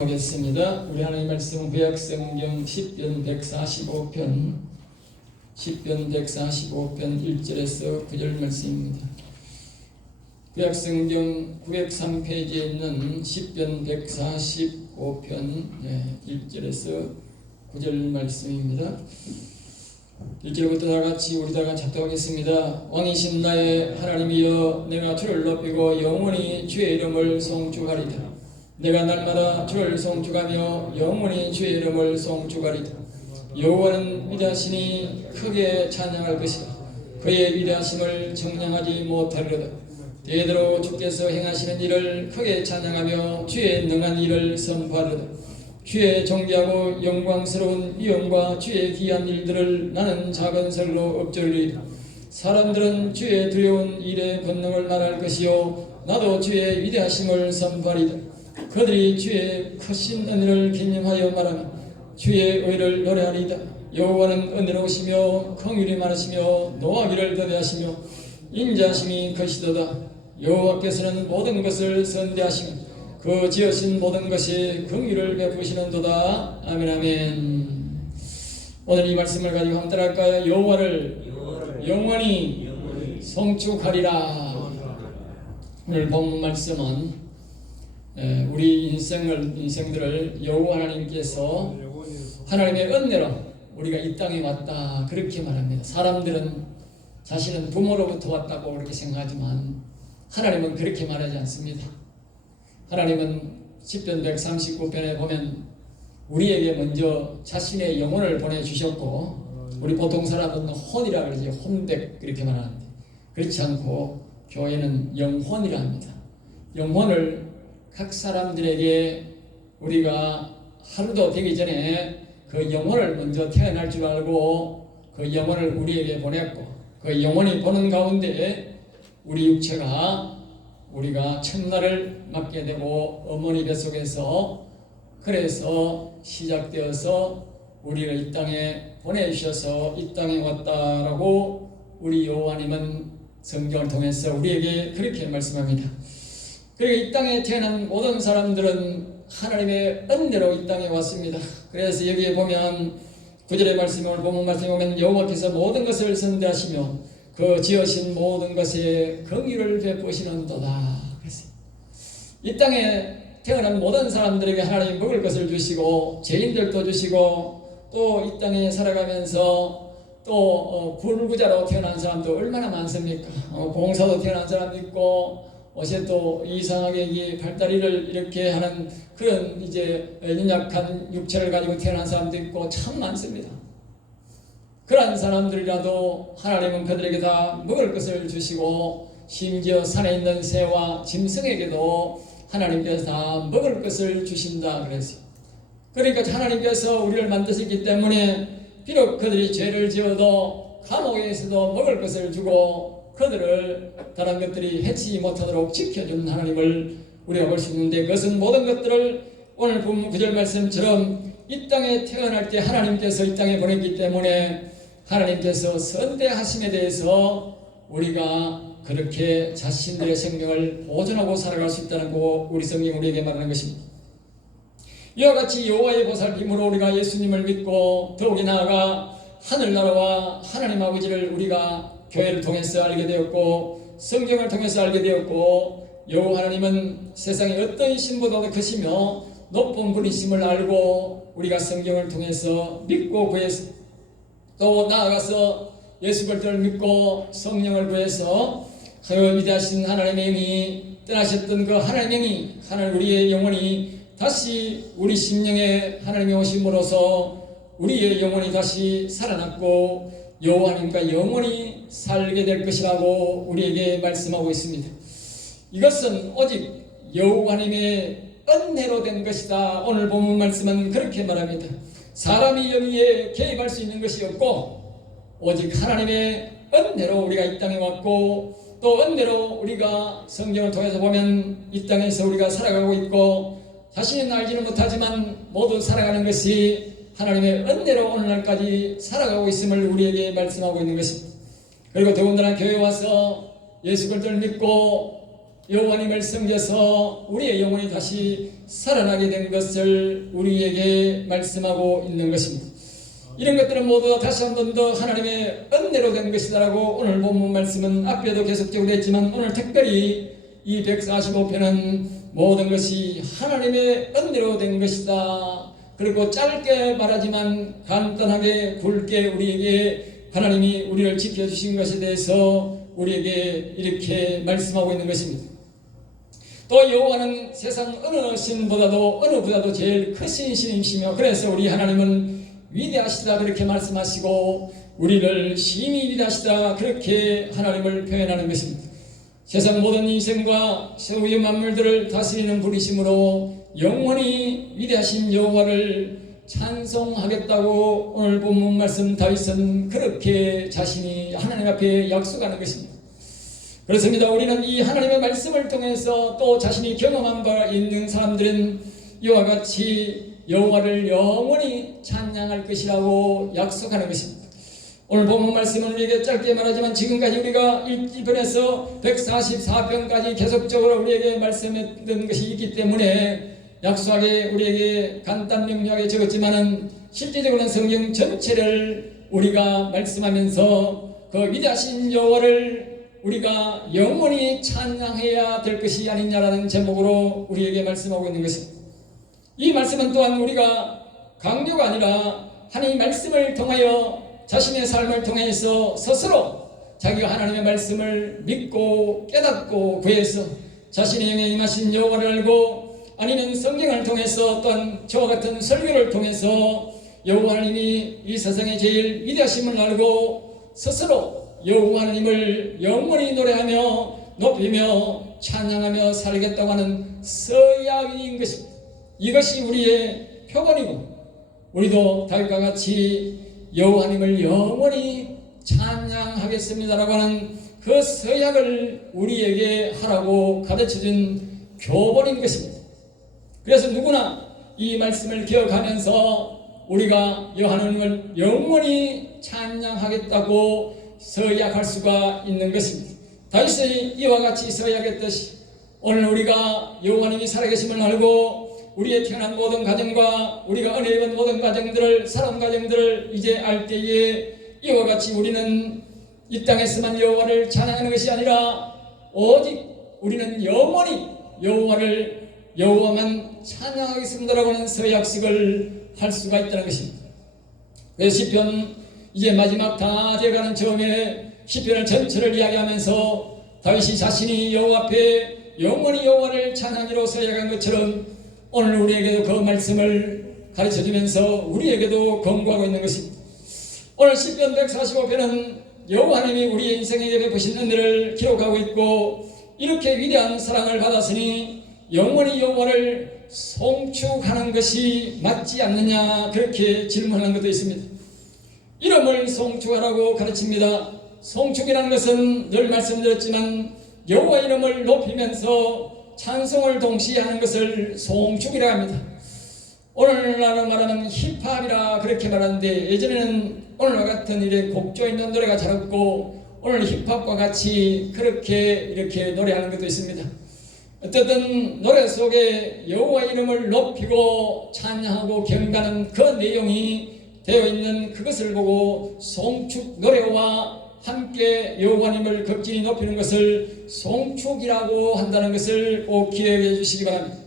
하겠습니다. 우리 하나님 말씀 구약성경 10편 145편 145편 1절에서 9절 말씀입니다. 구약성경 903페이지에 있는 10편 145편 1절에서 9절 말씀입니다. 1절부터 다같이 우리 다 작도하겠습니다. 왕이신 나의 하나님이여, 내가 주를 높이고 영원히 주의 이름을 송축하리다. 내가 날마다 주를 송축하며 영원히 주의 이름을 송축하리다. 여호와는 위대하시니 크게 찬양할 것이다. 그의 위대하심을 정량하지 못하리로다. 대대로 주께서 행하시는 일을 크게 찬양하며 주의 능한 일을 선포하리로다. 주의 존귀하고 영광스러운 위엄과 주의 귀한 일들을 나는 작은 설로 읊조리리다. 사람들은 주의 두려운 일의 권능을 말할 것이요, 나도 주의 위대하심을 선포하리다. 그들이 주의 크신 은혜를 기념하여 말하며 주의 의를 노래하리이다. 여호와는 은혜로우시며 긍휼이 많으시며 노하기를 더디하시며 인자하심이 크시도다. 여호와께서는 모든 것을 선대하시며 그 지으신 모든 것이 긍휼을 베푸시는도다. 아멘. 아멘. 오늘 이 말씀을 가지고 한번 따라할까요? 여호와를 영원히 송축하리라. 오늘 본 말씀은 우리 인생들을 여호와 하나님께서 하나님의 은혜로 우리가 이 땅에 왔다, 그렇게 말합니다. 사람들은 자신은 부모로부터 왔다고 그렇게 생각하지만 하나님은 그렇게 말하지 않습니다. 하나님은 10편 139편에 보면 우리에게 먼저 자신의 영혼을 보내주셨고, 우리 보통 사람은 혼이라 그러지, 혼백 그렇게 말하는데 그렇지 않고 교회는 영혼이라 합니다. 영혼을 각 사람들에게 우리가 하루도 되기 전에 그 영혼을 먼저 태어날 줄 알고 그 영혼을 우리에게 보냈고, 그 영혼이 보는 가운데 우리 육체가 우리가 첫날을 맞게 되고 어머니 뱃속에서 그래서 시작되어서 우리를 이 땅에 보내주셔서 이 땅에 왔다라고 우리 여호와님은 성경을 통해서 우리에게 그렇게 말씀합니다. 그리고 이 땅에 태어난 모든 사람들은 하나님의 은혜로 이 땅에 왔습니다. 그래서 여기에 보면 9절의 말씀을 보면 여호와께서 모든 것을 선대하시며 그 지으신 모든 것에 긍휼을 베푸시는도다. 그래서 이 땅에 태어난 모든 사람들에게 하나님 먹을 것을 주시고 죄인들도 주시고, 또 이 땅에 살아가면서 또 불구자로 태어난 사람도 얼마나 많습니까? 공사도 태어난 사람도 있고, 어제 또 이상하게 발다리를 이렇게 하는 그런 이제 연약한 육체를 가지고 태어난 사람도 있고 참 많습니다. 그러한 사람들이라도 하나님은 그들에게 다 먹을 것을 주시고, 심지어 산에 있는 새와 짐승에게도 하나님께서 다 먹을 것을 주신다 그랬어요. 그러니까 하나님께서 우리를 만드셨기 때문에 비록 그들이 죄를 지어도 감옥에서도 먹을 것을 주고 그들을 다른 것들이 해치지 못하도록 지켜주는 하나님을 우리가 볼 수 있는데, 그것은 모든 것들을 오늘 본 9절 말씀처럼 이 땅에 태어날 때 하나님께서 이 땅에 보냈기 때문에 하나님께서 선대하심에 대해서 우리가 그렇게 자신들의 생명을 보존하고 살아갈 수 있다는 거 우리 성경 우리에게 말하는 것입니다. 이와 같이 여호와의 보살핌으로 우리가 예수님을 믿고 더욱이 나아가 하늘나라와 하나님 아버지를 우리가 교회를 통해서 알게 되었고 성경을 통해서 알게 되었고, 여호와 하나님은 세상에 어떤 신보다도 크시며 높은 분이심을 알고 우리가 성경을 통해서 믿고 구해서 또 나아가서 예수 그리스도를 믿고 성령을 구해서 그 위대하신 하나님의 영이 떠나셨던 그 하나님의 영이 하나님 우리의 영혼이 다시 우리 심령에 하나님이 오심으로써 우리의 영혼이 다시 살아났고 여호와 하나님과 영원히 살게 될 것이라고 우리에게 말씀하고 있습니다. 이것은 오직 여호와 하나님의 은혜로 된 것이다. 오늘 본문 말씀은 그렇게 말합니다. 사람이 여기에 개입할 수 있는 것이 없고 오직 하나님의 은혜로 우리가 이 땅에 왔고, 또 은혜로 우리가 성경을 통해서 보면 이 땅에서 우리가 살아가고 있고, 자신은 알지는 못하지만 모두 살아가는 것이 하나님의 은혜로 오늘날까지 살아가고 있음을 우리에게 말씀하고 있는 것입니다. 그리고 더군다나 교회에 와서 예수 그리스도를 믿고 여호와님을 섬겨서 우리의 영혼이 다시 살아나게 된 것을 우리에게 말씀하고 있는 것입니다. 이런 것들은 모두 다시 한 번 더 하나님의 은혜로 된 것이다라고 오늘 본문 말씀은 앞에도 계속적으로 했지만 오늘 특별히 이 145편은 모든 것이 하나님의 은혜로 된 것이다. 그리고 짧게 말하지만 간단하게 굵게 우리에게 하나님이 우리를 지켜주신 것에 대해서 우리에게 이렇게 말씀하고 있는 것입니다. 또 여호와는 세상 어느 신보다도 어느 보다도 제일 크신 신이시며 그래서 우리 하나님은 위대하시다 그렇게 말씀하시고 우리를 심히 위대하시다 그렇게 하나님을 표현하는 것입니다. 세상 모든 인생과 세우의 만물들을 다스리는 분이시므로 영원히 위대하신 여호와를 찬송하겠다고 오늘 본문 말씀 다윗은 그렇게 자신이 하나님 앞에 약속하는 것입니다. 그렇습니다. 우리는 이 하나님의 말씀을 통해서 또 자신이 경험한 바 있는 사람들은 이와 같이 여호와를 영원히 찬양할 것이라고 약속하는 것입니다. 오늘 본문 말씀은 우리에게 짧게 말하지만 지금까지 우리가 1편에서 144편까지 계속적으로 우리에게 말씀했던 것이 있기 때문에 약속하게 우리에게 간단 명료하게 적었지만은 실제적으로는 성경 전체를 우리가 말씀하면서 그 위대하신 여호와를 우리가 영원히 찬양해야 될 것이 아니냐라는 제목으로 우리에게 말씀하고 있는 것입니다. 이 말씀은 또한 우리가 강요가 아니라 하나님의 말씀을 통하여 자신의 삶을 통해서 스스로 자기가 하나님의 말씀을 믿고 깨닫고 구해서 자신의 영에 임하신 여호와를 알고 아니면 성경을 통해서 또한 저와 같은 설교를 통해서 여호와 하나님이 이 세상에 제일 위대하심을 알고 스스로 여호와 하나님을 영원히 노래하며 높이며 찬양하며 살겠다고 하는 서약인 것입니다. 이것이 우리의 표본이고 우리도 다윗과 같이 여호와 하나님을 영원히 찬양하겠습니다라고 하는 그 서약을 우리에게 하라고 가르쳐준 교본인 것입니다. 그래서 누구나 이 말씀을 기억하면서 우리가 여호와 하나님을 영원히 찬양하겠다고 서약할 수가 있는 것입니다. 다윗이 이와 같이 서약했듯이 오늘 우리가 여호와 하나님이 살아계심을 알고 우리의 태어난 모든 가정과 우리가 은혜 입은 모든 가정들을 살아온 가정들을 이제 알 때에 이와 같이 우리는 이 땅에서만 여호와를 찬양하는 것이 아니라 오직 우리는 영원히 여호와만 찬양하겠습니다라고 하는 서약식을 할 수가 있다는 것입니다. 그래서 시편 이제 마지막 다 돼가는 처음에 시편을 전체를 이야기하면서 다윗이 자신이 여호와 앞에 영원히 여호와를 찬양하기로 서약한 것처럼 오늘 우리에게도 그 말씀을 가르쳐주면서 우리에게도 권고하고 있는 것입니다. 오늘 시편 145편은 여호와 하나님이 우리의 인생에게 베푸신 은혜를 기록하고 있고 이렇게 위대한 사랑을 받았으니 영원히 여호와를 송축하는 것이 맞지 않느냐 그렇게 질문하는 것도 있습니다. 이름을 송축하라고 가르칩니다. 송축이라는 것은 늘 말씀드렸지만 여호와 이름을 높이면서 찬송을 동시에 하는 것을 송축이라고 합니다. 오늘날로 말하면 힙합이라 그렇게 말하는데 예전에는 오늘과 같은 일에 곡조 있는 노래가 잘 없고 오늘 힙합과 같이 그렇게 이렇게 노래하는 것도 있습니다. 어쨌든 노래 속에 여호와 이름을 높이고 찬양하고 경배하는 그 내용이 되어 있는 그것을 보고 송축 노래와 함께 여호와 하나님을 극진히 높이는 것을 송축이라고 한다는 것을 꼭 기억해 주시기 바랍니다.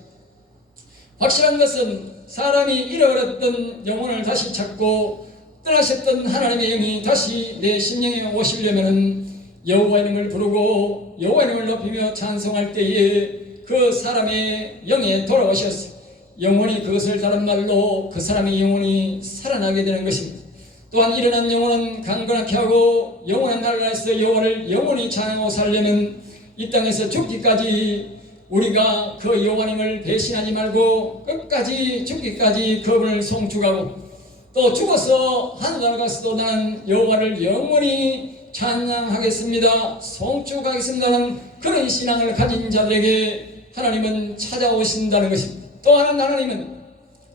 확실한 것은 사람이 잃어버렸던 영혼을 다시 찾고 떠나셨던 하나님의 영이 다시 내 심령에 오시려면 여호와 이름을 부르고 여호와 이름을 높이며 찬송할 때에 그 사람의 영에 돌아오셔서 영혼이 그것을 다른 말로 그 사람의 영혼이 살아나게 되는 것입니다. 또한 일어난 영혼은 강건하게 하고 영원한 나라에서 여호와를 영원히 찬양하고 살려면 이 땅에서 죽기까지 우리가 그 여호와님을 배신하지 말고 끝까지 죽기까지 그분을 송축하고 또 죽어서 하늘나라 가서도 나는 여호와를 영원히 찬양하겠습니다, 송축하겠습니다는 그런 신앙을 가진 자들에게 하나님은 찾아오신다는 것입니다. 또 하나님은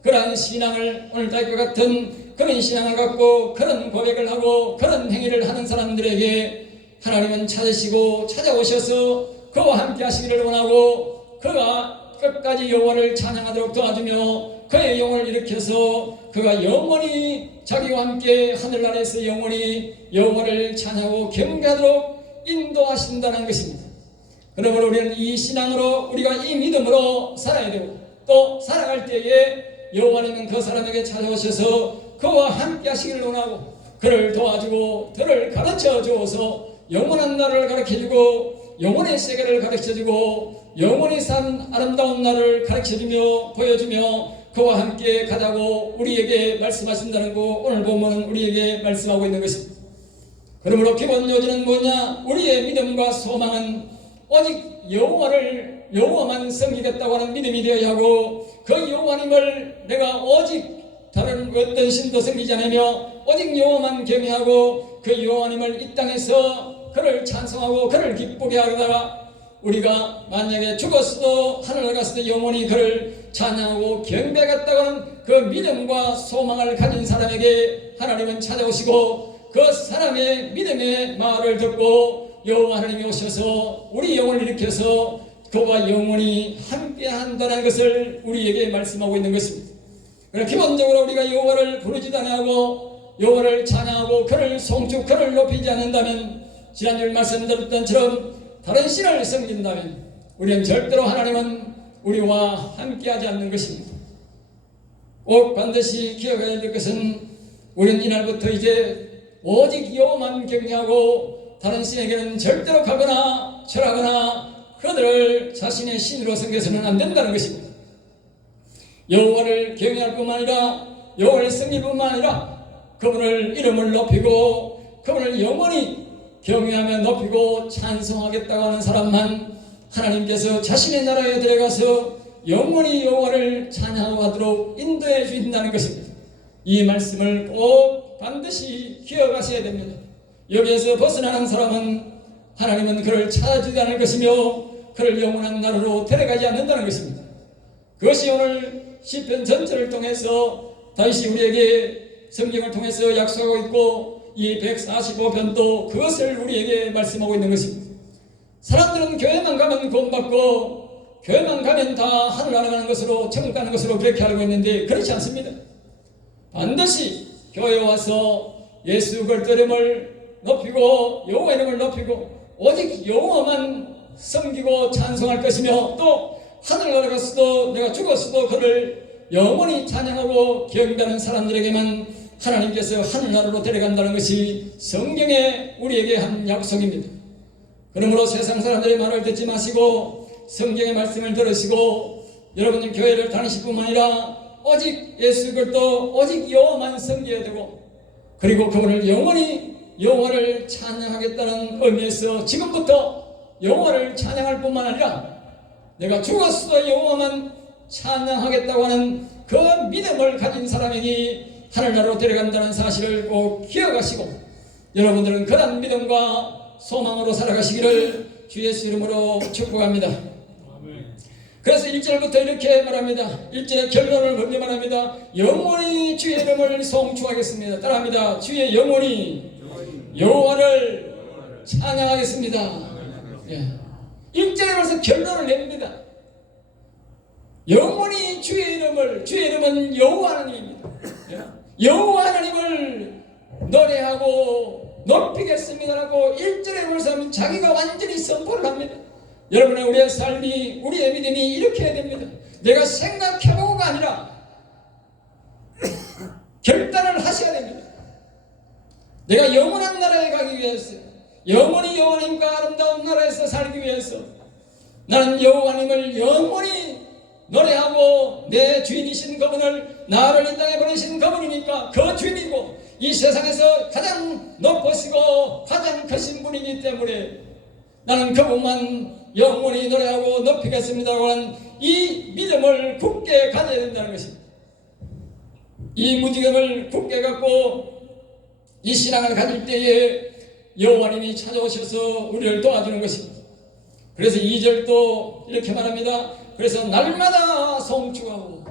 그러한 신앙을 오늘 다윗과 같은 그런 신앙을 갖고 그런 고백을 하고 그런 행위를 하는 사람들에게 하나님은 찾으시고 찾아오셔서 그와 함께 하시기를 원하고 그가 끝까지 여호와를 찬양하도록 도와주며 그의 영혼을 일으켜서 그가 영원히 자기와 함께 하늘나라에서 영원히 여호와를 찬양하고 경배하도록 인도하신다는 것입니다. 그러므로 우리는 이 신앙으로 우리가 이 믿음으로 살아야 되고 또 살아갈 때에 여호와님은 그 사람에게 찾아오셔서 그와 함께 하시기를 원하고 그를 도와주고 그를 가르쳐 주어서 영원한 나를 가르쳐주고 영원의 세계를 가르쳐주고 영원히 산 아름다운 나를 가르쳐주며 보여주며 그와 함께 가자고 우리에게 말씀하신다는 거 오늘 보면 우리에게 말씀하고 있는 것입니다. 그러므로 기본 요지는 뭐냐? 우리의 믿음과 소망은 오직 여호와만 섬기겠다고 하는 믿음이 되어야 하고 그 여호와님을 내가 오직 다른 어떤 신도 섬기지 않으며 오직 여호와만 경외하고 그 여호와님을 이 땅에서 그를 찬송하고 그를 기쁘게 하다가 우리가 만약에 죽었어도 하늘을 갔어도 영원히 그를 찬양하고 경배하겠다고 하는 그 믿음과 소망을 가진 사람에게 하나님은 찾아오시고 그 사람의 믿음의 말을 듣고 여호와 하나님이 오셔서 우리 영혼을 일으켜서 그와 영원히 함께한다는 것을 우리에게 말씀하고 있는 것입니다. 그러나 기본적으로 우리가 여호와를 부르지도 않고 여호와를 찬양하고 그를 송축 그를 높이지 않는다면 지난주에 말씀드렸던 처럼 다른 신을 섬긴다면 우리는 절대로 하나님은 우리와 함께하지 않는 것입니다. 꼭 반드시 기억해야 될 것은 우리는 이날부터 이제 오직 여호와만 경외하고 다른 신에게는 절대로 가거나 절하거나 그들을 자신의 신으로 섬겨서는 안 된다는 것입니다. 여호와를 경외할 뿐만 아니라 여호와를 섬길 뿐만 아니라 그분을 이름을 높이고 그분을 영원히 경외하며 높이고 찬송하겠다고 하는 사람만 하나님께서 자신의 나라에 들어가서 영원히 여호와를 찬양하도록 인도해 주신다는 것입니다. 이 말씀을 꼭 반드시 기억하셔야 됩니다. 여기에서 벗어나는 사람은 하나님은 그를 찾아주지 않을 것이며 그를 영원한 나라로 데려가지 않는다는 것입니다. 그것이 오늘 시편 전체를 통해서 다윗이 우리에게 성경을 통해서 약속하고 있고 이 145편도 그것을 우리에게 말씀하고 있는 것입니다. 사람들은 교회만 가면 구원받고 교회만 가면 다 하늘 날아가는 것으로 천국 가는 것으로 그렇게 알고 있는데 그렇지 않습니다. 반드시 교회에 와서 예수 그리스도 이름을 높이고 여호와 이름을 높이고 오직 여호와만 섬기고 찬송할 것이며 또 하늘 날아갔어도 내가 죽었어도 그를 영원히 찬양하고 경배하는 사람들에게만 하나님께서 하늘나라로 데려간다는 것이 성경에 우리에게 한 약속입니다. 그러므로 세상 사람들의 말을 듣지 마시고 성경의 말씀을 들으시고 여러분들 교회를 다니실 뿐만 아니라 오직 예수 그리스도 오직 여호와만 섬겨야 되고 그리고 그분을 영원히 여호와를 찬양하겠다는 의미에서 지금부터 여호와를 찬양할 뿐만 아니라 내가 죽었어도 여호와만 찬양하겠다고 하는 그 믿음을 가진 사람에게 하늘나라로 데려간다는 사실을 꼭 기억하시고 여러분들은 그런 믿음과 소망으로 살아가시기를 주 예수 이름으로 축복합니다. 그래서 1절부터 이렇게 말합니다. 1절의 결론을 먼저 말합니다. 영원히 주의 이름을 송축하겠습니다. 따라합니다. 주의 영원히 여호와를 찬양하겠습니다. 예. 1절에 벌써 결론을 냅니다. 영원히 주의 이름은 여호와 하나님입니다. 여호와 하나님을 노래하고 높이겠습니다라고 1절에 벌써 자기가 완전히 선포를 합니다. 여러분의 우리의 삶이 우리의 믿음이 이렇게 해야 됩니다. 내가 생각해보고가 아니라 결단을 하셔야 됩니다. 내가 영원한 나라에 가기 위해서 영원히 여호와님과 아름다운 나라에서 살기 위해서 나는 여호와님을 영원히 노래하고 내 주인이신 그분을 나를 이 땅에 보내신 그분이니까 그 주인이고 이 세상에서 가장 높으시고 가장 크신 분이기 때문에 나는 그분만 영원히 노래하고 높이겠습니다라고 하는 이 믿음을 굳게 가져야 된다는 것입니다. 이 무지개를 굳게 갖고 이 신앙을 가질 때에 여호와님이 찾아오셔서 우리를 도와주는 것입니다. 그래서 2절도 이렇게 말합니다. 그래서 날마다 송축하고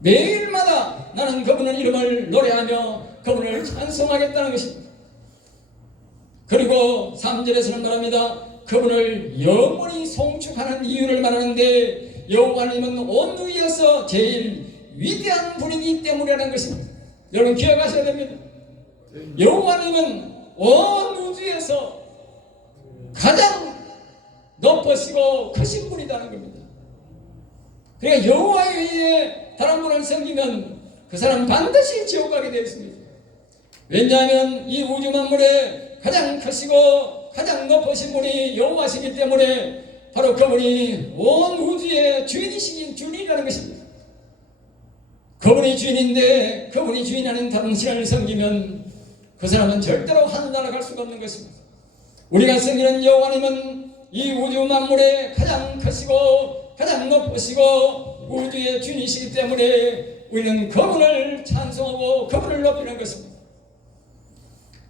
매일마다 나는 그분의 이름을 노래하며 그분을 찬송하겠다는 것입니다. 그리고 3절에서는 말합니다. 그분을 영원히 송축하는 이유를 말하는데 여호와님은 온 위에서 제일 위대한 분이기 때문이라는 것입니다. 여러분 기억하셔야 됩니다. 여호와님은 온 우주에서 가장 높으시고 크신 분이라는 겁니다. 그러니까 여호와 외에 다른 분을 섬기면 그 사람 반드시 지옥 가게 되어 있습니다. 왜냐하면 이 우주 만물에 가장 크시고 가장 높으신 분이 여호와시기 때문에 바로 그분이 온 우주의 주인이시긴 주인이라는 것입니다. 그분이 주인인데 그분이 주인하는 당신을 섬기면 그 사람은 절대로 하늘나라 갈 수가 없는 것입니다. 우리가 섬기는 여호와님은 이 우주 만물에 가장 크시고 가장 높으시고 우주의 주인이시기 때문에 우리는 그분을 찬송하고 그분을 높이는 것입니다.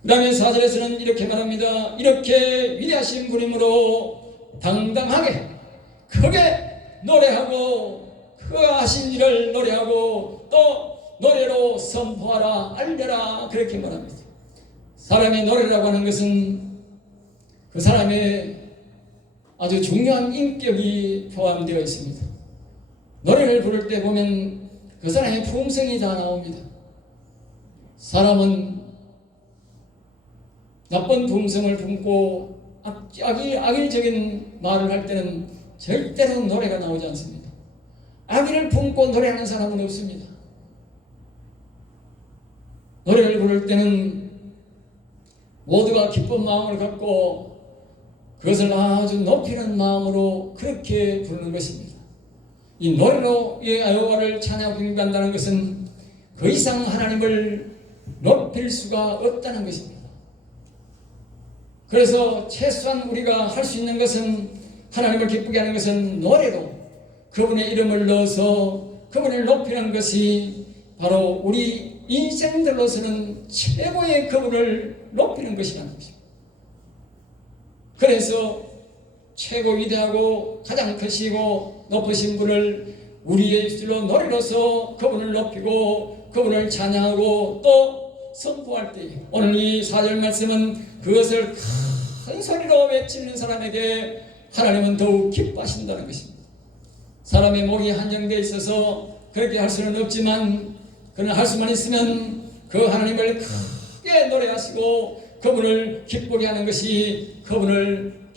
그 다음에 4절에서는 이렇게 말합니다. 이렇게 위대하신 분이므로 당당하게 크게 노래하고 그 하신 일을 노래하고 또 노래로 선포하라 알려라 그렇게 말합니다. 사람의 노래라고 하는 것은 그 사람의 아주 중요한 인격이 포함되어 있습니다. 노래를 부를 때 보면 그 사람의 품성이 다 나옵니다. 사람은 나쁜 품성을 품고 악일적인 말을 할 때는 절대로 노래가 나오지 않습니다. 악의를 품고 노래하는 사람은 없습니다. 노래를 부를 때는 모두가 기쁜 마음을 갖고 그것을 아주 높이는 마음으로 그렇게 부르는 것입니다. 이 노래로 여호와를 찬양하고 경배한다는 것은 그 이상 하나님을 높일 수가 없다는 것입니다. 그래서 최소한 우리가 할 수 있는 것은 하나님을 기쁘게 하는 것은 노래로 그분의 이름을 넣어서 그분을 높이는 것이 바로 우리 인생들로서는 최고의 그분을 높이는 것이라는 것입니다. 그래서 최고 위대하고 가장 크시고 높으신 분을 우리의 입술로 노래로서 그분을 높이고 그분을 찬양하고 또 선포할 때 오늘 이 4절 말씀은 그것을 큰 소리로 외치는 사람에게 하나님은 더욱 기뻐하신다는 것입니다. 사람의 목이 한정되어 있어서 그렇게 할 수는 없지만 그러나 할 수만 있으면 그 하나님을 크게 노래하시고 그분을 기쁘게 하는 것이 그분을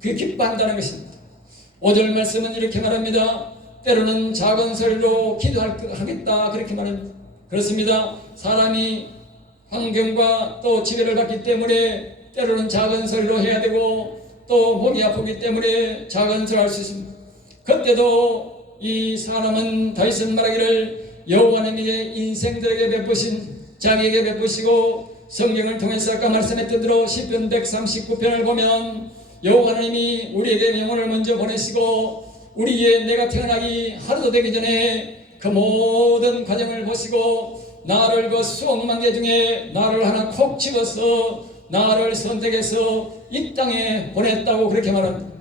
기뻐한다는 것입니다. 5절 말씀은 이렇게 말합니다. 때로는 작은 소리로 기도하겠다 그렇게 말합니다. 그렇습니다. 사람이 환경과 또 지배를 받기 때문에 때로는 작은 소리로 해야 되고 또 목이 아프기 때문에 작은 소리를 할 수 있습니다. 그때도 이 사람은 다윗은 말하기를 여호와님이 인생들에게 베푸신 자기에게 베푸시고 성경을 통해서 아까 말씀했던 대로 시편 139편을 보면 여호와 하나님이 우리에게 영혼을 먼저 보내시고 우리의 내가 태어나기 하루도 되기 전에 그 모든 과정을 보시고 나를 그 수억만 개 중에 나를 하나 콕 집어서 나를 선택해서 이 땅에 보냈다고 그렇게 말합니다.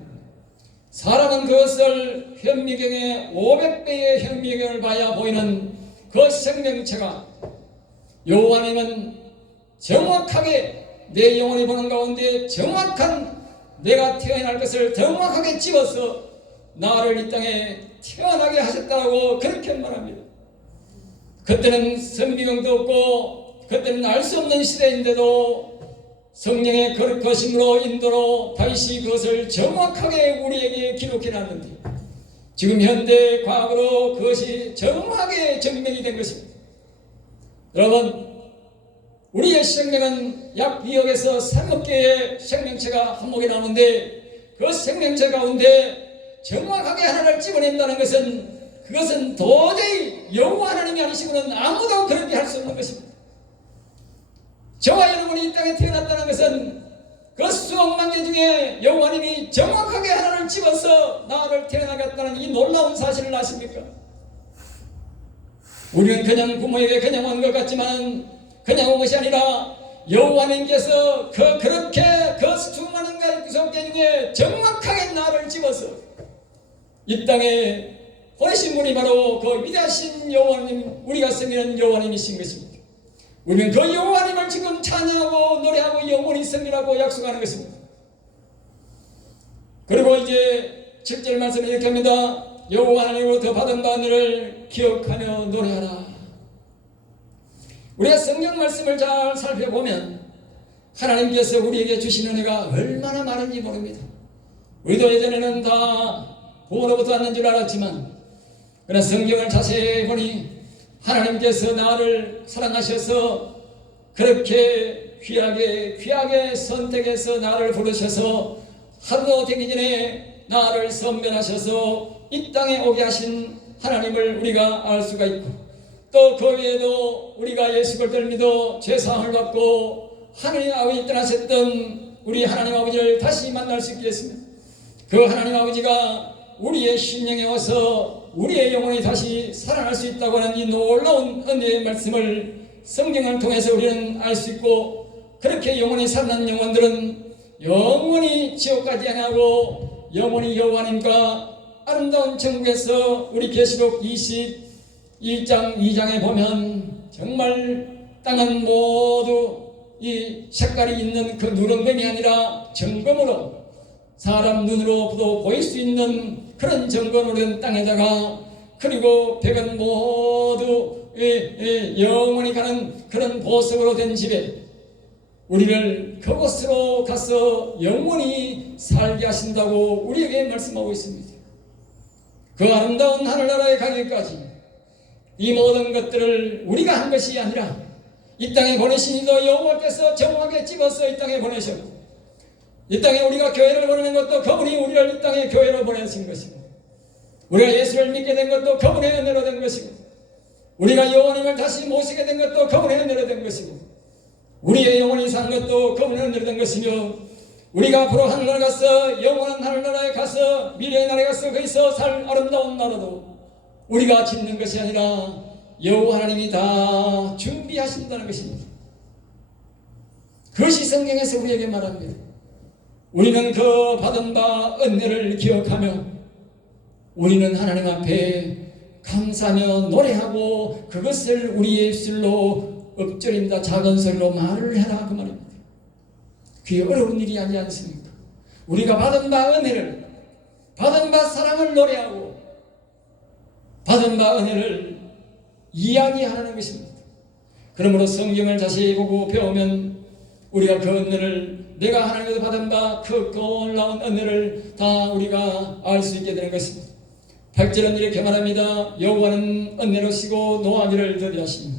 사람은 그것을 현미경에 500배의 현미경을 봐야 보이는 그 생명체가 여호와님은 정확하게 내 영혼이 보는 가운데 정확한 내가 태어날 것을 정확하게 집어서 나를 이 땅에 태어나게 하셨다고 그렇게 말합니다. 그때는 선미경도 없고 그때는 알 수 없는 시대인데도 성령의 거룩하심으로 인도로 다윗이 그것을 정확하게 우리에게 기록해놨는데 지금 현대 과학으로 그것이 정확하게 증명이 된 것입니다. 여러분 우리의 생명은 약 2억에서 3억 개의 생명체가 한목에 나오는데 그 생명체 가운데 정확하게 하나를 집어낸다는 것은 그것은 도저히 여호와 하나님이 아니시고는 아무도 그렇게 할 수 없는 것입니다. 저와 여러분이 이 땅에 태어났다는 것은 그 수억만 개 중에 여호와 하나님이 정확하게 하나를 집어서 나를 태어나게 했다는 이 놀라운 사실을 아십니까? 우리는 그냥 부모에게 그냥 온 것 같지만 그냥 온 것이 아니라 여호와 하나님께서 그렇게 그 수많은 개 중에 정확하게 나를 집어서 이 땅에 보내신 분이 바로 그 위대하신 여호와 하나님, 우리가 섬기는 여호와 하나님이신 것입니다. 우리는 그 여호와 하나님을 지금 찬양하고 노래하고 영원히 섬기라고 약속하는 것입니다. 그리고 이제 7절 말씀을 이렇게 합니다. 여호와 하나님으로부터 받은 은혜를 기억하며 노래하라. 우리가 성경 말씀을 잘 살펴보면 하나님께서 우리에게 주신 은혜가 얼마나 많은지 모릅니다. 우리도 예전에는 다 부모로부터 왔는 줄 알았지만, 그러나 성경을 자세히 보니 하나님께서 나를 사랑하셔서 그렇게 귀하게 선택해서 나를 부르셔서 하루도 되기 전에 나를 선별하셔서 이 땅에 오게 하신 하나님을 우리가 알 수가 있고, 또 그 외에도 우리가 예수를 믿어 죄사함을 받고 하나님 아버지 떠나셨던 우리 하나님 아버지를 다시 만날 수 있게 했습니다. 그 하나님 아버지가 우리의 심령에 와서 우리의 영혼이 다시 살아날 수 있다고 하는 이 놀라운 은혜의 말씀을 성경을 통해서 우리는 알 수 있고, 그렇게 영혼이 살아난 영혼들은 영원히 지옥 가지 아니하고 영원히 여호와님과 아름다운 천국에서 우리 계시록 21장 2장에 보면 정말 땅은 모두 이 색깔이 있는 그 누런뱀이 아니라 정금으로, 사람 눈으로도 보일 수 있는 그런 정금으로 된 땅에다가, 그리고 백은 모두 영원히 가는 그런 보석으로 된 집에 우리를 그곳으로 가서 영원히 살게 하신다고 우리에게 말씀하고 있습니다. 그 아름다운 하늘나라에 가기까지 이 모든 것들을 우리가 한 것이 아니라 이 땅에 보내신 이도 여호와께서 정확하게 찍어서 이 땅에 보내셨고, 이 땅에 우리가 교회를 보내는 것도 그분이 우리를 이 땅에 교회로 보내신 것이고, 우리가 예수를 믿게 된 것도 그분의 은혜로 된 것이고, 우리가 여호와님을 다시 모시게 된 것도 그분의 은혜로 된 것이고, 우리의 영혼이 산 것도 그분의 은혜로 된 것이며, 우리가 앞으로 하늘나라에 가서 영원한 하늘나라에 가서 미래의 나라에 가서 거기서 살 아름다운 나라도 우리가 짓는 것이 아니라 여호와 하나님이 다 준비하신다는 것입니다. 그것이 성경에서 우리에게 말합니다. 우리는 그 받은 바 은혜를 기억하며 우리는 하나님 앞에 감사하며 노래하고 그것을 우리의 입술로 읊조린다, 작은 소리로 말을 해라, 그 말입니다. 그게 어려운 일이 아니지 않습니까? 우리가 받은 바 은혜를, 받은 바 사랑을 노래하고 받은 바 은혜를 이야기하는 것입니다. 그러므로 성경을 자세히 보고 배우면 우리가 그 은혜를, 내가 하나님께서 받은 바 그 놀라운 은혜를 다 우리가 알 수 있게 되는 것입니다. 8절은 이렇게 말합니다. 여호와는 은혜로시고 노하기를 더디하시니,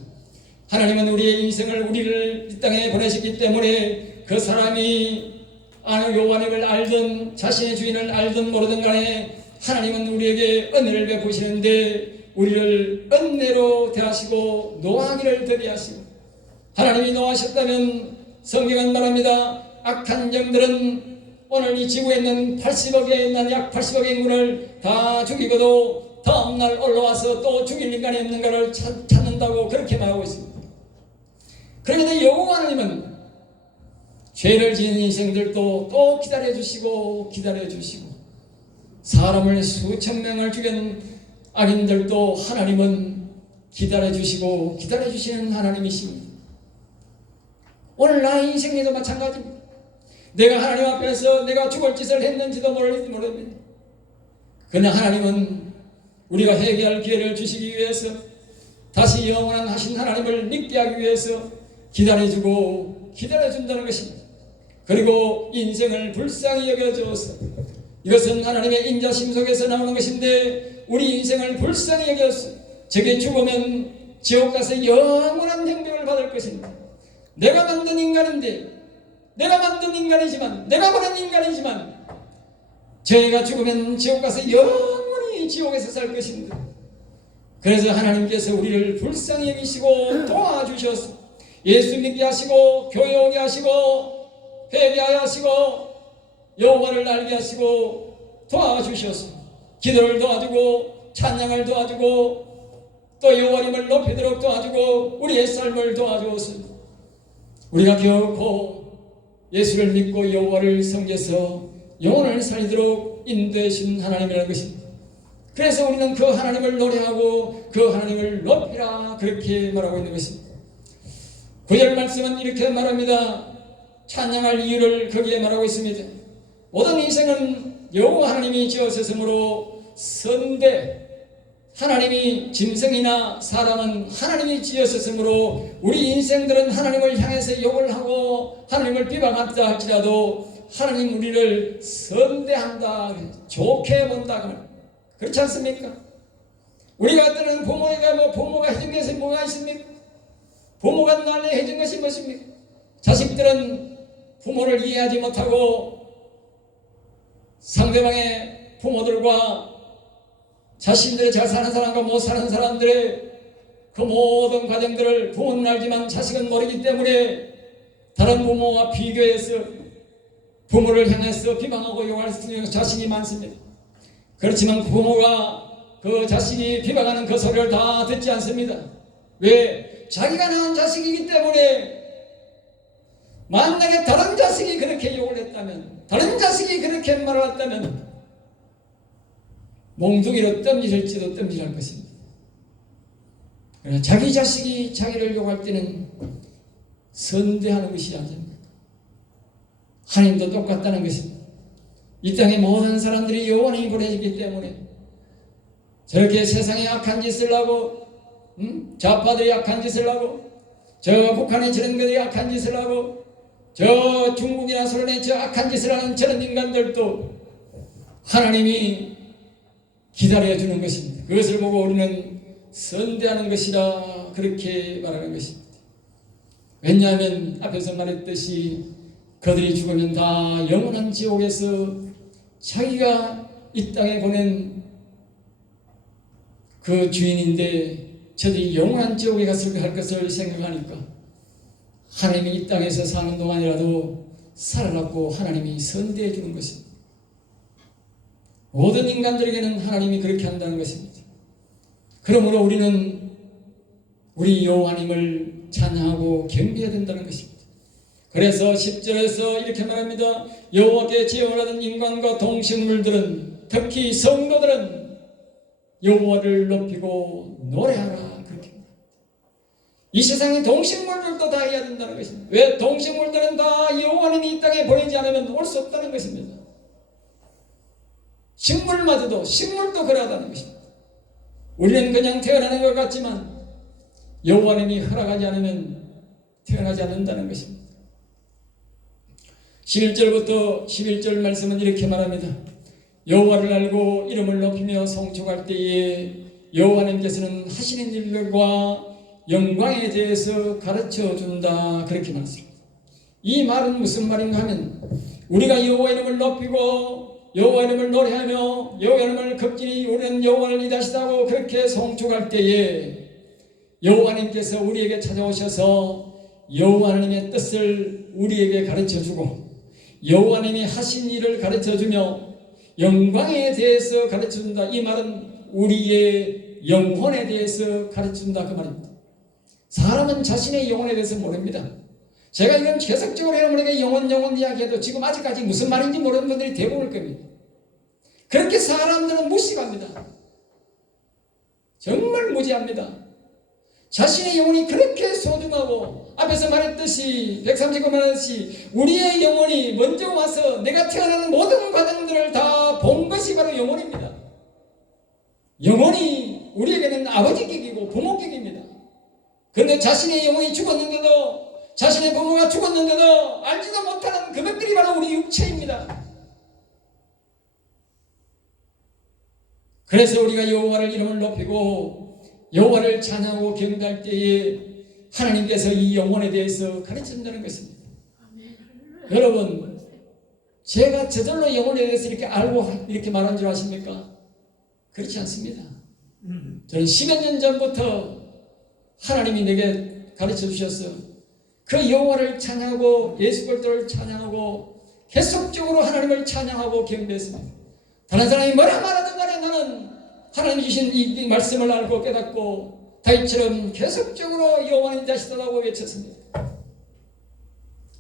하나님은 우리의 인생을, 우리를 이 땅에 보내셨기 때문에 그 사람이 여호와님을 알든 자신의 주인을 알든 모르든 간에 하나님은 우리에게 은혜를 베푸시는데, 우리를 은혜로 대하시고 노하기를 더디하시고, 하나님이 노하셨다면 성경은 말합니다. 악한 영들은 오늘 이 지구에 있는 80억에 있는 약 80억의 인구를 다 죽이고도 다음날 올라와서 또 죽일 인간이 없는가를 찾는다고 그렇게 말하고 있습니다. 그런데 여호와 하나님은 죄를 지은 인생들도 또 기다려주시고 사람을 수천 명을 죽인 악인들도 하나님은 기다려주시는 하나님이십니다. 오늘 나의 인생에도 마찬가지입니다. 내가 하나님 앞에서 내가 죽을 짓을 했는지도 모릅니다. 그러나 하나님은 우리가 회개할 기회를 주시기 위해서, 다시 영원한 하신 하나님을 믿게 하기 위해서 기다려준다는 것입니다. 그리고 인생을 불쌍히 여겨주어서, 이것은 하나님의 인자심 속에서 나오는 것인데, 우리 인생을 불쌍히 여겨서 저게 죽으면 지옥 가서 영원한 생명을 받을 것입니다. 내가 만든 인간인데, 내가 만든 인간이지만, 내가 보낸 인간이지만, 저희가 죽으면 지옥 가서 영원히 지옥에서 살 것입니다. 그래서 하나님께서 우리를 불쌍히 여기시고 도와주셔서 예수 믿게 하시고 교회 오게 하시고 회개하게 하시고 여호와를 알게 하시고 도와주셔서 기도를 도와주고 찬양을 도와주고 또 여호와님을 높이도록 도와주고 우리의 삶을 도와주었습니다. 우리가 결코 예수를 믿고 여호와를 섬겨서 영혼을 살리도록 인도해 주신 하나님이라는 것입니다. 그래서 우리는 그 하나님을 노래하고 그 하나님을 높이라 그렇게 말하고 있는 것입니다. 9절 말씀은 이렇게 말합니다. 찬양할 이유를 거기에 말하고 있습니다. 모든 인생은 여호와 하나님이 지으셨으므로 선대, 하나님이 짐승이나 사람은 하나님이 지으셨으므로 우리 인생들은 하나님을 향해서 욕을 하고 하나님을 비방한다 할지라도 하나님 우리를 선대한다, 좋게 본다. 그렇지 않습니까? 우리가 때는 부모에게 부모가 해준 것이 뭐가 있습니까? 부모가 나를 해준 것이 무엇입니까? 자식들은 부모를 이해하지 못하고 상대방의 부모들과 자신들이 잘 사는 사람과 못 사는 사람들의 그 모든 과정들을 부모는 알지만 자식은 모르기 때문에 다른 부모와 비교해서 부모를 향해서 비방하고 욕할 수 있는 자식이 많습니다. 그렇지만 부모가 그 자식이 비방하는 그 소리를 다 듣지 않습니다. 왜? 자기가 낳은 자식이기 때문에 만약에 다른 자식이 그렇게 욕을 했다면, 다른 자식이 그렇게 말을 했다면 몽둥이로 덤질할지도 덤질할 것입니다. 그러나 자기 자식이 자기를 욕할 때는 선대하는 것이 아닙니다. 하나님도 똑같다는 것입니다. 이 땅의 모든 사람들이 영원히 보내지기 때문에 저렇게 세상에 악한 짓을 하고 좌파들이 악한 짓을 하고 저 북한의 저런 것들이 악한 짓을 하고 저 중국이나 소련의 저 악한 짓을 하는 저런 인간들도 하나님이 기다려주는 것입니다. 그것을 보고 우리는 선대하는 것이라 그렇게 말하는 것입니다. 왜냐하면 앞에서 말했듯이 그들이 죽으면 다 영원한 지옥에서 자기가 이 땅에 보낸 그 주인인데 저들이 영원한 지옥에 갔을 할 것을 생각하니까 하나님이 이 땅에서 사는 동안이라도 살아났고 하나님이 선대해 주는 것입니다. 모든 인간들에게는 하나님이 그렇게 한다는 것입니다. 그러므로 우리는 우리 여호와님을 찬양하고 경배해야 된다는 것입니다. 그래서 10절에서 이렇게 말합니다. 여호와께 제용을 하던 인간과 동식물들은, 특히 성도들은 여호와를 높이고 노래하라, 그렇게 말합니다. 이 세상의 동식물들도 다 해야 된다는 것입니다. 왜? 동식물들은 다 여호와님이 이 땅에 보내지 않으면 올 수 없다는 것입니다. 식물마저도, 식물도 그러하다는 것입니다. 우리는 그냥 태어나는 것 같지만 여호와님이 허락하지 않으면 태어나지 않는다는 것입니다. 11절부터 11절 말씀은 이렇게 말합니다. 여호와를 알고 이름을 높이며 송축할 때에 여호와님께서는 하시는 일들과 영광에 대해서 가르쳐준다, 그렇게 말했습니다. 이 말은 무슨 말인가 하면 우리가 여호와 이름을 높이고 여호와 이름을 노래하며 여호와 이름을 극진히 우리는 여호와를 이다시다고 그렇게 송축할 때에 여호와님께서 우리에게 찾아오셔서 여호와님의 뜻을 우리에게 가르쳐주고 여호와님이 하신 일을 가르쳐주며 영광에 대해서 가르쳐준다. 이 말은 우리의 영혼에 대해서 가르쳐준다, 그 말입니다. 사람은 자신의 영혼에 대해서 모릅니다. 제가 이건 계속적으로 여러분에게 영혼 이야기해도 지금 아직까지 무슨 말인지 모르는 분들이 대부분일 겁니다. 그렇게 사람들은 무식합니다. 정말 무지합니다. 자신의 영혼이 그렇게 소중하고 앞에서 말했듯이 139만 원씩 우리의 영혼이 먼저 와서 내가 태어나는 모든 과정들을 다 본 것이 바로 영혼입니다. 영혼이 우리에게는 아버지 격이고 부모 격입니다. 그런데 자신의 영혼이 죽었는데도 자신의 부모가 죽었는데도 알지도 못하는 그것들이 바로 우리 육체입니다. 그래서 우리가 여호와를 이름을 높이고 여호와를 찬양하고 경배할 때에 하나님께서 이 영혼에 대해서 가르친다는 것입니다. 여러분, 제가 저절로 영혼에 대해서 이렇게 알고 이렇게 말한 줄 아십니까? 그렇지 않습니다. 저는 10여 년 전부터 하나님이 내게 가르쳐 주셔서 그 여호와를 찬양하고 예수 그리스도를 찬양하고 계속적으로 하나님을 찬양하고 경배했습니다. 다른 사람이 뭐라 말하든 간에 나는 하나님 주신 이 말씀을 알고 깨닫고 다윗처럼 계속적으로 여호와는 자시다라고 외쳤습니다.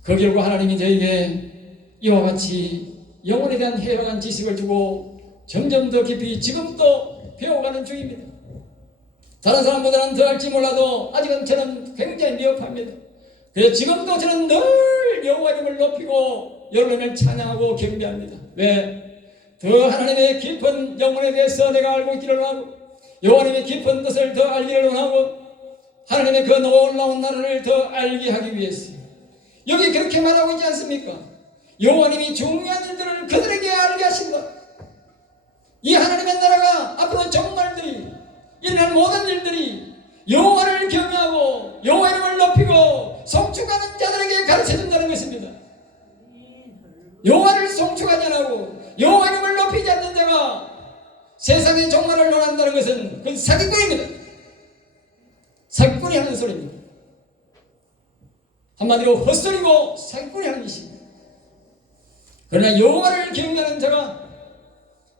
그 결과 하나님이 저에게 이와 같이 영혼에 대한 해박한 지식을 주고 점점 더 깊이 지금도 배워가는 중입니다. 다른 사람보다는 더 할지 몰라도 아직은 저는 굉장히 미흡합니다. 그래서 지금도 저는 늘 여호와 이름을 높이고 여호와를 찬양하고 경배합니다. 왜? 더 하나님의 깊은 영혼에 대해서 내가 알고 있기를 원하고 여호와님의 깊은 뜻을 더 알기를 원하고 하나님의 그 놀라운 나라를 더 알게 하기 위해서 여기 그렇게 말하고 있지 않습니까? 여호와님이 중요한 일들을 그들에게 알게 하신다. 이 하나님의 나라가 앞으로 정말들이 일어날 모든 일들이 여호와를 경외하고 여호와 이름을 높이고 송축하는 자들에게 가르쳐준다는 것입니다. 여호와를 송축하지 않고 여호와 이름을 높이지 않는 자가 세상의 종말을 논한다는 것은 그건 사기꾼입니다. 사기꾼이 하는 소리입니다. 한마디로 헛소리고 사기꾼이 하는 짓입니다. 그러나 여호와를 경외하는 자가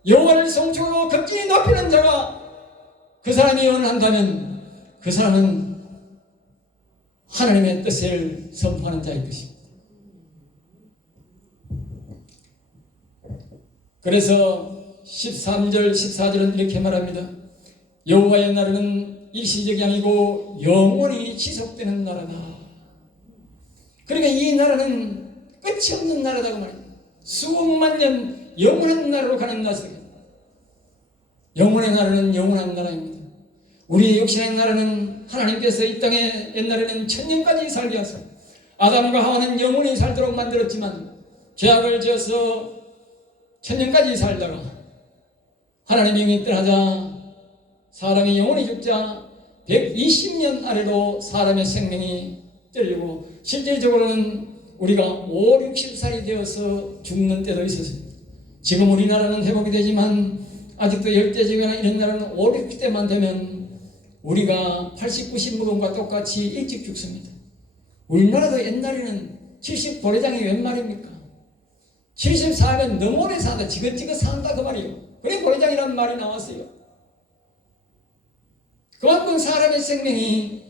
여호와를 송축하고 급진히 높이는 자가 그 사람이 원한다면 그 사람은 하나님의 뜻을 선포하는 자일 것입니다. 그래서 13절 14절은 이렇게 말합니다. 여호와의 나라는 일시적이 아니고 영원히 지속되는 나라다. 그러니까 이 나라는 끝이 없는 나라다고 말입니다. 수억만 년 영원한 나라로 가는 나라입니다. 영원의 나라는 영원한 나라입니다. 우리 육신의 나라는 하나님께서 이 땅에 옛날에는 천년까지 살게 하사 아담과 하와는 영원히 살도록 만들었지만 죄악을 지어서 천년까지 살다가 하나님의 영이 떠나자 사람이 영원히 죽자 120년 아래로 사람의 생명이 떨리고 실질적으로는 우리가 5, 60살이 되어서 죽는 때도 있었습니다. 지금 우리나라는 회복이 되지만 아직도 열대지거나 이런 나라는 5, 60대만 되면 우리가 80, 90 먹음과 똑같이 일찍 죽습니다. 우리나라도 옛날에는 70 고래장이 웬 말입니까? 74면 너무 오래 산다, 지긋지긋 산다 그 말이에요. 그래 고래장이라는 말이 나왔어요. 그만큼 사람의 생명이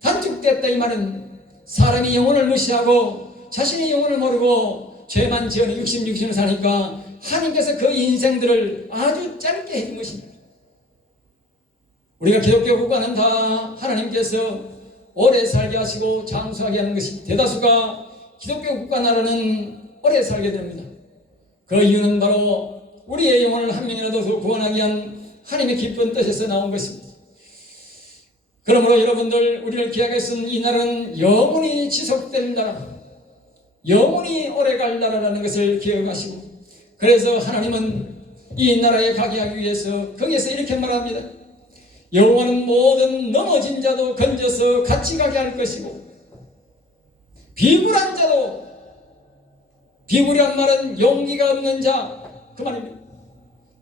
단축됐다 이 말은 사람이 영혼을 무시하고 자신의 영혼을 모르고 죄만 지어는 60을 사니까 하나님께서 그 인생들을 아주 짧게 해준 것입니다. 우리가 기독교 국가는 다 하나님께서 오래 살게 하시고 장수하게 하는 것이 대다수가 기독교 국가 나라는 오래 살게 됩니다. 그 이유는 바로 우리의 영혼을 한 명이라도 더 구원하기 위한 하나님의 기쁜 뜻에서 나온 것입니다. 그러므로 여러분들 우리를 귀하게 쓴 이 나라는 영원히 지속된 나라, 영원히 오래갈 나라라는 것을 기억하시고 그래서 하나님은 이 나라에 가게 하기 위해서 거기에서 이렇게 말합니다. 여호와는 모든 넘어진 자도 건져서 같이 가게 할 것이고 비굴한 자도 비굴이란 말은 용기가 없는 자 그 말입니다.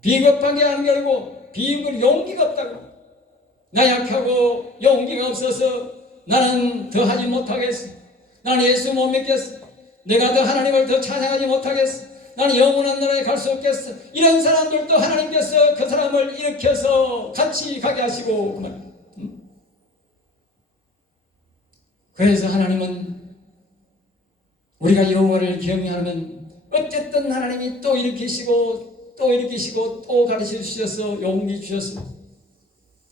비겁하게 하는 게 아니고 비굴 용기가 없다고 나 약하고 용기가 없어서 나는 더 하지 못하겠어. 나는 예수 못 믿겠어. 내가 더 하나님을 더 찬양하지 못하겠어. 나는 영원한 나라에 갈 수 없겠어. 이런 사람들도 하나님께서 그 사람을 일으켜서 같이 가게 하시고 그 말입니다. 그래서 하나님은 우리가 여호와를 경외하면 어쨌든 하나님이 또 일으키시고 또 일으키시고 또 가르쳐 주셔서 용기 주셔서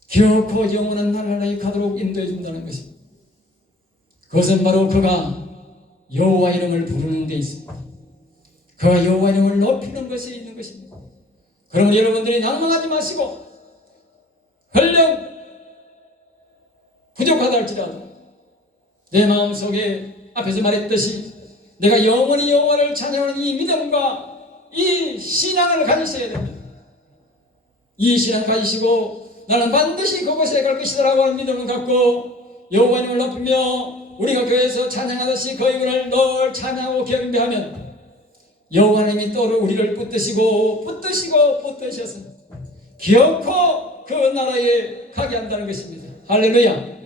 결코 영원한 나라에 가도록 인도해 준다는 것입니다. 그것은 바로 그가 여호와 이름을 부르는 데 있습니다. 그가 여호와 이름을 높이는 것이 있는 것입니다. 그러면 여러분들이 낭망하지 마시고 헐령 부족하다 할지라도 내 마음속에 앞에서 말했듯이 내가 영원히 여호와를 찬양하는 이 믿음과 이 신앙을 가지셔야 됩니다. 이 신앙 가지시고 나는 반드시 그곳에 갈 것이다라고 하는 믿음을 갖고 여호와 이름을 높이며 우리가 교회에서 찬양하듯이 그 이름을 늘 찬양하고 경배하면 여호와님이 또 우리를 붙드시고 붙드셔서 기어코 그 나라에 가게 한다는 것입니다. 할렐루야.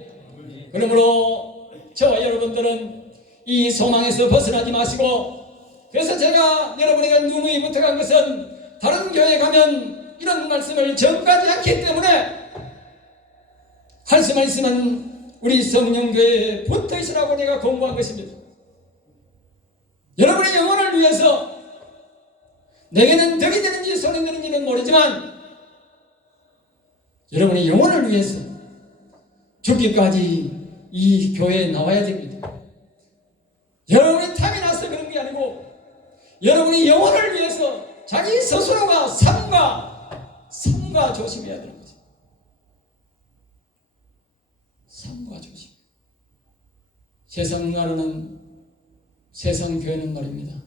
그러므로 저와 여러분들은 이 소망에서 벗어나지 마시고 그래서 제가 여러분에게 누누이 부탁한 것은 다른 교회에 가면 이런 말씀을 전가지 않기 때문에 할 수만 있으면 우리 성령교회에 붙어있으라고 내가 공부한 것입니다. 여러분의 영혼을 위해서 내게는 덕이 되는지 손이 되는지는 모르지만 여러분의 영혼을 위해서 죽기까지 이 교회에 나와야 됩니다. 여러분이 탐이 나서 그런 게 아니고 여러분이 영혼을 위해서 자기 스스로가 삼가 조심해야 되는 거죠. 삼가 조심. 세상 나라는 세상 교회는 말입니다.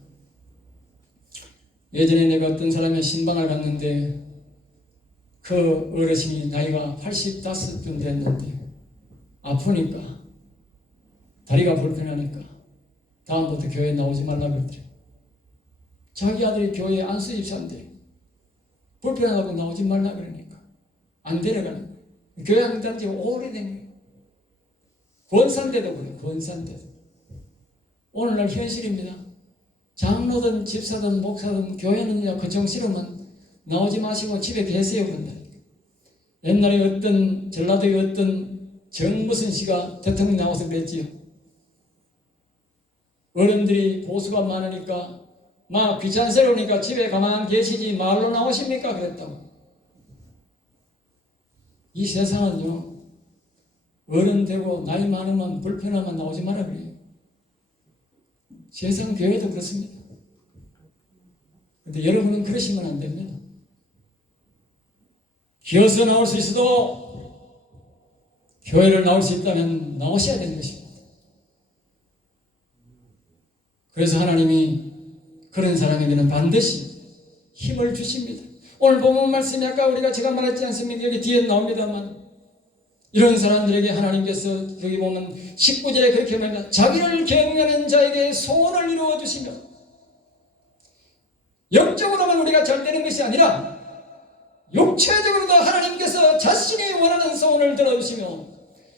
예전에 내가 어떤 사람의 신방을 갔는데 그 어르신이 나이가 85쯤 됐는데 아프니까 다리가 불편하니까 다음부터 교회에 나오지 말라 그러더래요. 자기 아들이 교회에 안수 입사인데 불편하다고 나오지 말라 그러니까 안 데려가는 거예요. 교회 안 다닌 지 오래된 거예요. 권산대도 그래요. 권산대도. 오늘날 현실입니다. 장로든 집사든 목사든 교회는요, 그 정신으로는 나오지 마시고 집에 계세요 그런다. 옛날에 어떤 전라도의 어떤 정무선 씨가 대통령 나와서 그랬지요. 어른들이 보수가 많으니까 막 귀찮으니까 집에 가만 계시지 말로 나오십니까? 그랬다고. 이 세상은요, 어른 되고 나이 많으면 불편하면 나오지 마라 그래요. 세상 교회도 그렇습니다. 그런데 여러분은 그러시면 안 됩니다. 기어서 나올 수 있어도 교회를 나올 수 있다면 나오셔야 되는 것입니다. 그래서 하나님이 그런 사람에게는 반드시 힘을 주십니다. 오늘 본문 말씀이 아까 제가 말했지 않습니까? 여기 뒤에 나옵니다만 이런 사람들에게 하나님께서 여기 보면 19절에 그렇게 말합니다. 자기를 경외하는 자에게 소원을 이루어 주시며, 영적으로만 우리가 잘 되는 것이 아니라 육체적으로도 하나님께서 자신이 원하는 소원을 들어주시며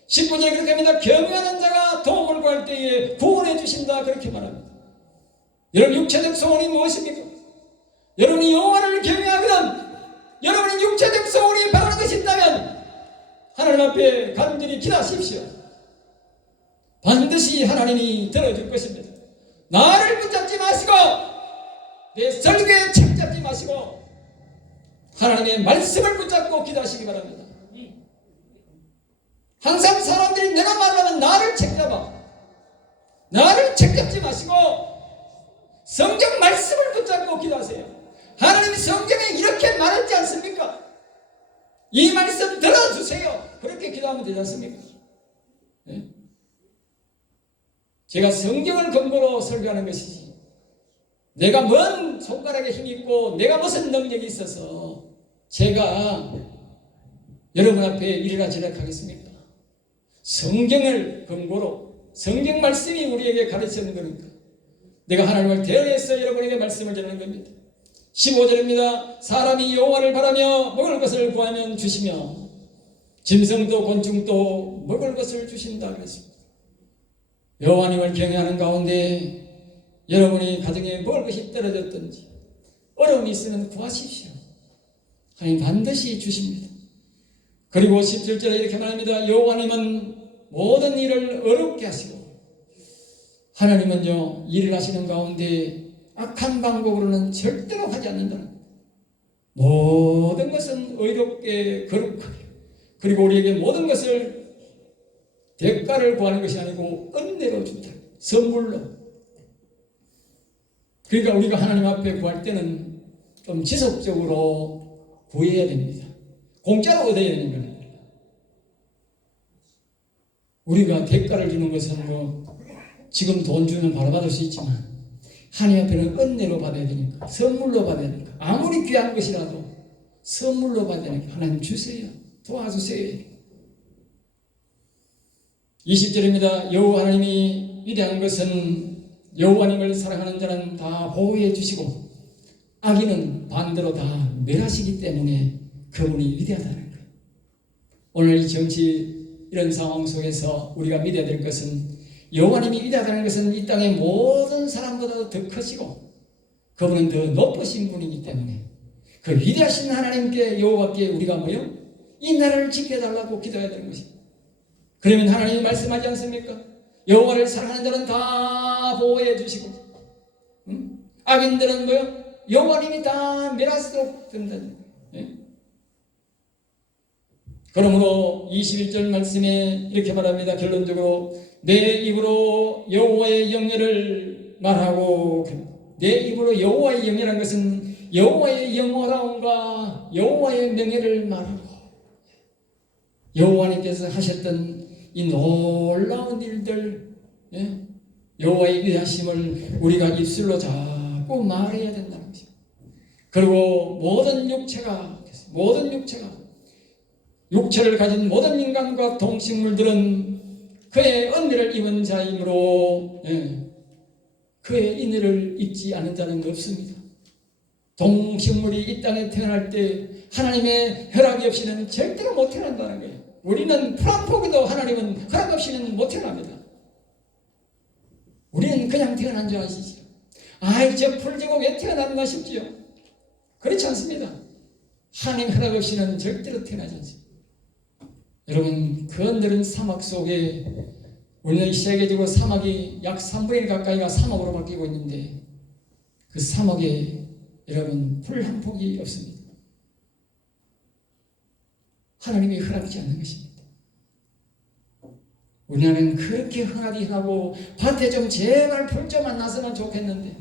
19절에 그렇게 합니다. 경외하는 자가 도움을 구할 때에 구원해 주신다 그렇게 말합니다. 여러분 육체적 소원이 무엇입니까? 여러분이 여호와를 경외하거든 여러분이 육체적 소원이 바라는 것이 있다면 하나님 앞에 간절히 기도하십시오. 반드시 하나님이 들어줄 것입니다. 나를 붙잡지 마시고 내 설교에 책 잡지 마시고 하나님의 말씀을 붙잡고 기도하시기 바랍니다. 항상 사람들이 내가 말하면 나를 책잡아. 나를 책잡지 마시고 성경 말씀을 붙잡고 기도하세요. 하나님이 성경에 이렇게 말했지 않습니까? 이 말씀 들어주세요. 그렇게 기도하면 되지 않습니까? 네? 제가 성경을 근거로 설교하는 것이지 내가 뭔 손가락에 힘이 있고 내가 무슨 능력이 있어서 제가 여러분 앞에 이래라 저래라 하겠습니까? 성경을 근거로 성경 말씀이 우리에게 가르치는 거니까 내가 하나님을 대언해서 여러분에게 말씀을 전하는 겁니다. 15절입니다. 사람이 여호와를 바라며 먹을 것을 구하면 주시며 짐승도 곤충도 먹을 것을 주신다 그랬습니다. 여호와님을 경외하는 가운데 여러분이 가정에 먹을 것이 떨어졌든지 어려움이 있으면 구하십시오. 하나님 반드시 주십니다. 그리고 17절에 이렇게 말합니다. 여호와님은 모든 일을 어렵게 하시고 하나님은요 일을 하시는 가운데 악한 방법으로는 절대로 하지 않는다는 겁니다. 모든 것은 의롭게 거룩하게 그리고 우리에게 모든 것을 대가를 구하는 것이 아니고 은혜로 준다. 선물로. 그러니까 우리가 하나님 앞에 구할 때는 좀 지속적으로 구해야 됩니다. 공짜로 얻어야 되는 겁니다. 우리가 대가를 주는 것은 지금 돈 주면 바로 받을 수 있지만 하나님 앞에는 은혜로 받아야 되니까 선물로 받아야 되니까 아무리 귀한 것이라도 선물로 받아야 되니까 하나님 주세요. 도와주세요. 20절입니다. 여호와 하나님이 위대한 것은 여호와님을 사랑하는 자는 다 보호해 주시고 악인은 반대로 다 멸하시기 때문에 그분이 위대하다는 거예요. 오늘 이 정치 이런 상황 속에서 우리가 믿어야 될 것은 여호와님이 위대하다는 것은 이 땅의 모든 사람보다 더 크시고 그분은 더 높으신 분이기 때문에 그 위대하신 하나님께 여호와께 우리가 이 나라를 지켜달라고 기도해야 되는 것입니다. 그러면 하나님이 말씀하지 않습니까? 여호와를 사랑하는 자는 다 보호해 주시고 악인들은 여호와님이 다 멸하도록 된다는 거예요. 그러므로 21절 말씀에 이렇게 말합니다. 결론적으로 내 입으로 여호와의 영예를 말하고 내 입으로 여호와의 영예라는 것은 여호와의 영원함과 여호와의 명예를 말하고 여호와님께서 하셨던 이 놀라운 일들, 여호와의 위대하심을 우리가 입술로 자꾸 말해야 된다는 것입니다. 그리고 모든 육체를 가진 모든 인간과 동식물들은 그의 은혜를 입은 자이므로 그의 인애를 잊지 않은 자는 없습니다. 동식물이 이 땅에 태어날 때 하나님의 허락이 없이는 절대로 못 태어난다는 거예요. 우리는 풀 한 포기도 하나님은 허락 없이는 못 태어납니다. 우리는 그냥 태어난 줄 아시죠? 아이, 저 풀지고 왜 태어났나 싶지요? 그렇지 않습니다. 하나님 허락 없이는 절대로 태어나지 않습니다. 여러분, 그 넓은 사막 속에 우리는 세계적으로 사막이 약 3분의 1 가까이가 사막으로 바뀌고 있는데 그 사막에 여러분 풀 한 폭이 없습니다. 하나님이 허락지 않는 것입니다. 우리나라는 그렇게 흔하디 하고 밭에 좀 제발 풀 좀 안 났으면 좋겠는데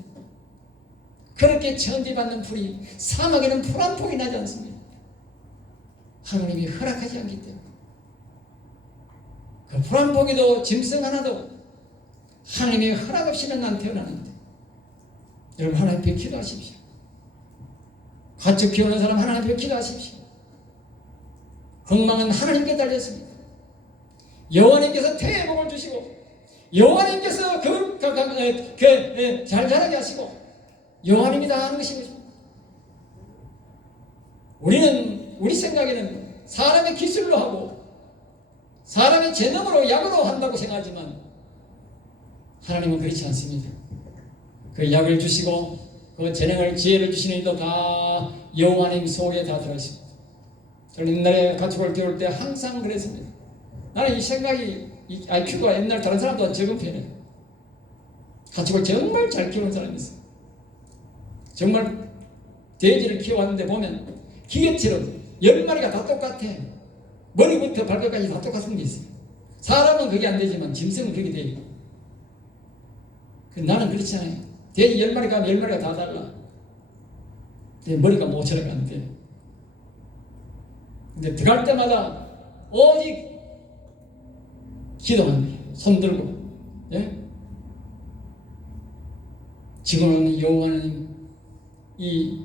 그렇게 천지받는 풀이 사막에는 풀 한 폭이 나지 않습니다. 하나님이 허락하지 않기 때문에 그 풀 한 폭에도 짐승 하나도 하나님의 허락 없이는 안 태어나는데 여러분 하나님 앞에 기도하십시오. 가축 키우는 사람 하나님 앞에 기도하십시오. 흥망은 하나님께 달렸습니다. 여호와님께서 태의 복을 주시고 여호와님께서 잘 자라게 하시고 여호와님이 다 하는 것입니다. 우리는 우리 생각에는 사람의 기술로 하고 사람의 재능으로 약으로 한다고 생각하지만 하나님은 그렇지 않습니다. 그 약을 주시고 그 재능을 지혜를 주시는 이도 다 여호와님 속에 다 들어있습니다. 저는 옛날에 가축을 키울 때 항상 그랬습니다. 나는 이 생각이 이 IQ가 옛날 다른 사람보다 적은 편이에요. 가축을 정말 잘 키우는 사람이 있어요. 정말 돼지를 키워왔는데 보면 기계처럼 10마리가 다 똑같아. 머리부터 발끝까지 다 똑같은 게 있어요. 사람은 그게 안 되지만 짐승은 그렇게 돼요. 나는 그렇지 않아요. 돼지 10마리 가면 10마리가 다 달라. 내 머리가 모처럼 안 돼. 근데 들어갈 때마다 오직 기도하는 거예요. 손 들고. 지금은 여호와는 이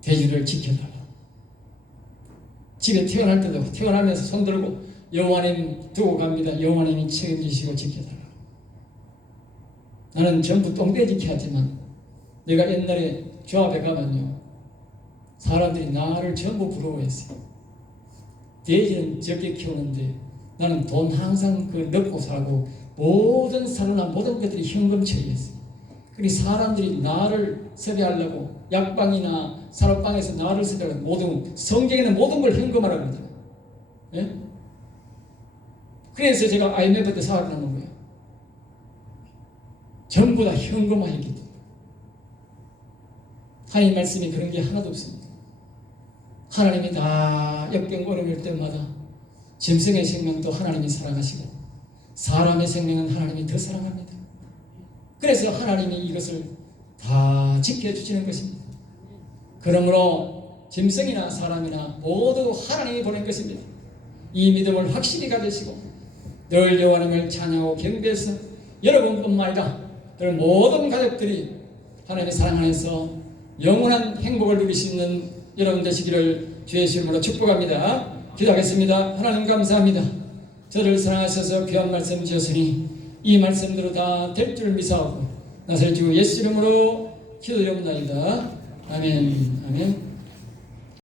돼지를 지켜달라. 집에 태어날 때도 태어나면서 손 들고 여호와님 두고 갑니다. 여호와님이 책임지시고 지켜달라. 나는 전부 똥돼지 키웠지만 내가 옛날에 조합에 가면요 사람들이 나를 전부 부러워했어요. 돼지는 적게 키우는데 나는 돈 항상 넣고 살고 모든 사료나 모든 것들이 현금 처리했어요. 그리고 사람들이 나를 섭외하려고 약방이나 산업방에서 나를 섭외하려고 모든 성경에는 모든 걸 현금화라고 그러더라고요. 그래서 제가 IMF 때 사업을 하는 거예요. 전부 다 현금화했기 때문에. 하나님 말씀이 그런 게 하나도 없습니다. 하나님이 다 역경 어려울 때마다 짐승의 생명도 하나님이 사랑하시고 사람의 생명은 하나님이 더 사랑합니다. 그래서 하나님이 이것을 다 지켜주시는 것입니다. 그러므로 짐승이나 사람이나 모두 하나님이 보낸 것입니다. 이 믿음을 확실히 가지시고 늘 여호와님을 찬양하고 경배해서 여러분뿐만 아니라 늘 모든 가족들이 하나님의 사랑 안에서 영원한 행복을 누릴 수 있는 여러분 되시기를 주의 이름으로 축복합니다. 기도하겠습니다. 하나님 감사합니다. 저를 사랑하셔서 귀한 말씀 주셨으니 이 말씀대로 다 될 줄 믿사오고 나사렛 주 예수 이름으로 기도드립니다. 아멘. 아멘.